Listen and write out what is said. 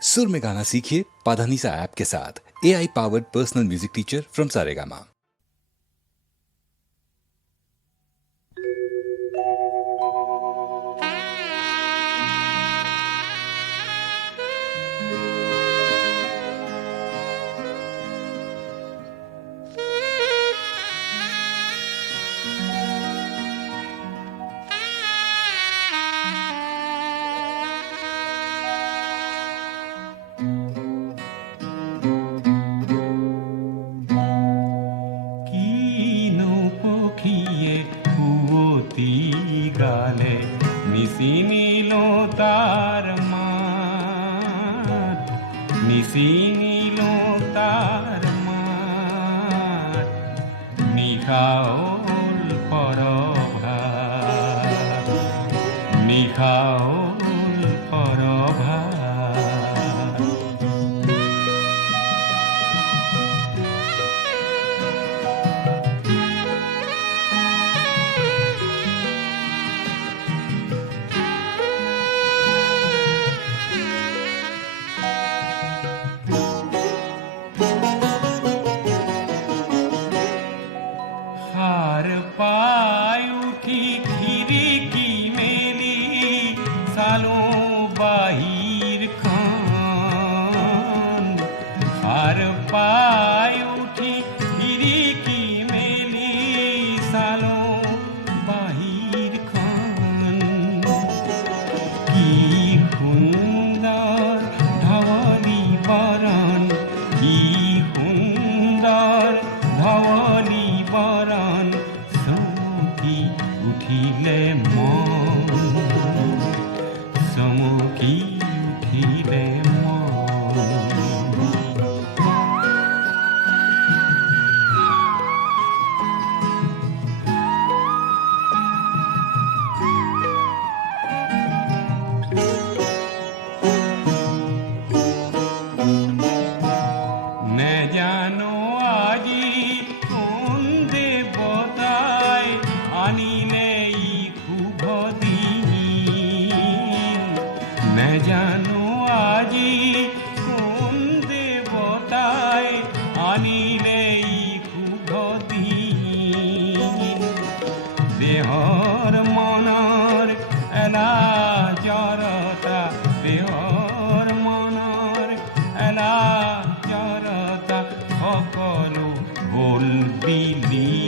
सुर में गाना सीखिए पाधानीसा ऐप के साथ। AI powered personal music teacher from Saregama. গালে নিশি নীল তার মাঠ, নিশি নীল তার মাঠ, নিশাওল পরভাত, নিশাওল পরভাত। पाय उठी खिड़की मेली सालो बाहिर खान, हर पाय उठी खिड़की मेली सालो बाहिर खान। की सुंदर धवली बरन, की सुंदर धवली बरन, উঠিলে মন, চমকি উঠিলে মন। নে জানো আজি কোন দেবতায় আনিলে নে জানো আজি কোন দেবতায় আনিলে শুভ দিন। দেহর মনৰ এলা জড়তা, দেহর মনৰ এলা জড়তা, সকলো গ'ল বিলীন।